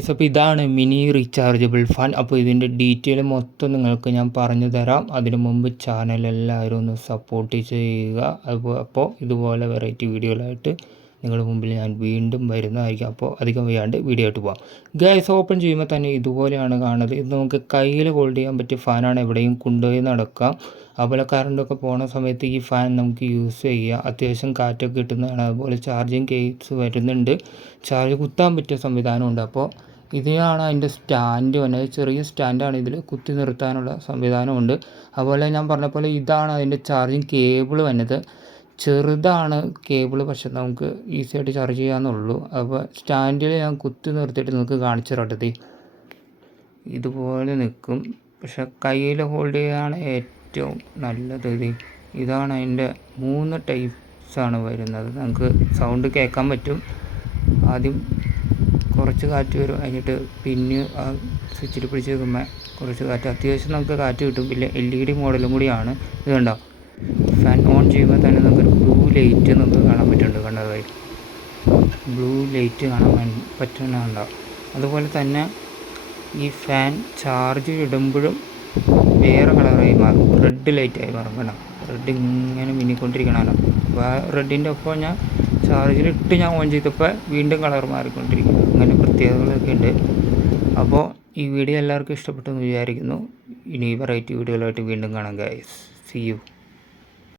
Guys, അപ്പോൾ ഇതാണ് mini rechargeable fan. അപ്പോൾ ഇതിൻ്റെ ഡീറ്റെയിൽ മൊത്തം നിങ്ങൾക്ക് ഞാൻ പറഞ്ഞു തരാം. അതിനു മുമ്പ് ചാനൽ എല്ലാവരും ഒന്ന് സപ്പോർട്ട് ചെയ്യുക. അപ്പോൾ ഇതുപോലെ വെറൈറ്റി വീഡിയോകളായിട്ട് നിങ്ങളുടെ മുമ്പിൽ ഞാൻ വീണ്ടും വരുന്നതായിരിക്കും. അപ്പോൾ അധികം വയ്യാണ്ട് വീഡിയോ ആയിട്ട് പോകാം. ഗൈസ്, ഓപ്പൺ ചെയ്യുമ്പോൾ തന്നെ ഇതുപോലെയാണ് കാണുന്നത്. ഇത് നമുക്ക് കയ്യിൽ ഹോൾഡ് ചെയ്യാൻ പറ്റിയ ഫാനാണ്. എവിടെയും കൊണ്ടുപോയി നടക്കാം. അതുപോലെ കറണ്ടൊക്കെ പോകുന്ന സമയത്ത് ഈ ഫാൻ നമുക്ക് യൂസ് ചെയ്യാം. അത്യാവശ്യം കാറ്റൊക്കെ കിട്ടുന്നതാണ്. അതുപോലെ ചാർജിങ് കേസ് വരുന്നുണ്ട്. ചാർജ് കുത്താൻ പറ്റിയ സംവിധാനമുണ്ട്. അപ്പോൾ ഇതിനാണ് അതിൻ്റെ സ്റ്റാൻഡ് വന്നത്. ചെറിയ സ്റ്റാൻഡാണ്. ഇതിൽ കുത്തി നിർത്താനുള്ള സംവിധാനമുണ്ട്. അതുപോലെ ഞാൻ പറഞ്ഞ പോലെ ഇതാണ് അതിൻ്റെ ചാർജിങ് കേബിൾ വന്നത്. ചെറുതാണ് കേബിൾ, പക്ഷെ നമുക്ക് ഈസി ആയിട്ട് ചാർജ് ചെയ്യാമെന്നുള്ളൂ. അപ്പോൾ സ്റ്റാൻഡിൽ ഞാൻ കുത്തി നിർത്തിയിട്ട് നിങ്ങൾക്ക് കാണിച്ചു തരട്ടത്. ഇതുപോലെ നിൽക്കും. പക്ഷെ കയ്യിൽ ഹോൾഡ് ചെയ്യാനാണ് ഏറ്റവും നല്ലത്. ഇതാണ് അതിൻ്റെ 3 ടൈപ്സാണ് വരുന്നത്. നമുക്ക് സൗണ്ട് കേൾക്കാൻ പറ്റും. ആദ്യം കുറച്ച് കാറ്റ് വരും, കഴിഞ്ഞിട്ട് പിന്നെ ആ സ്വിച്ചിൽ പിടിച്ച് വെക്കുമ്പോൾ കുറച്ച് കാറ്റ്, അത്യാവശ്യം നമുക്ക് കാറ്റ് കിട്ടും. പിന്നെ LED മോഡലും കൂടിയാണ്. ഇത് കണ്ടോ, ഫാൻ ഓൺ ചെയ്യുമ്പോൾ തന്നെ നമുക്കൊരു ബ്ലൂ ലൈറ്റ് നമുക്ക് കാണാൻ പറ്റുന്നുണ്ട്. കണ്ടതായി ബ്ലൂ ലൈറ്റ് കാണാൻ പറ്റുന്നുണ്ടോ? അതുപോലെ തന്നെ ഈ ഫാൻ ചാർജ് ഇടുമ്പോഴും വേറെ കളറായി മാറും, റെഡ് ലൈറ്റായി മാറും. കണ്ടോ, റെഡ് ഇങ്ങനെ മിന്നിക്കൊണ്ടിരിക്കണമല്ലോ. അപ്പോൾ ആ റെഡിൻ്റെ ഒപ്പം ഞാൻ ചാർജിലിട്ട് ഞാൻ ഓൺ ചെയ്തപ്പോൾ വീണ്ടും കളർ മാറിക്കൊണ്ടിരിക്കും. അങ്ങനെ പ്രത്യേകതകളൊക്കെ ഉണ്ട്. അപ്പോൾ ഈ വീഡിയോ എല്ലാവർക്കും ഇഷ്ടപ്പെട്ടെന്ന് വിചാരിക്കുന്നു. ഇനി വെറൈറ്റി വീഡിയോകളായിട്ട് വീണ്ടും കാണാം ഗൈസ്. See you.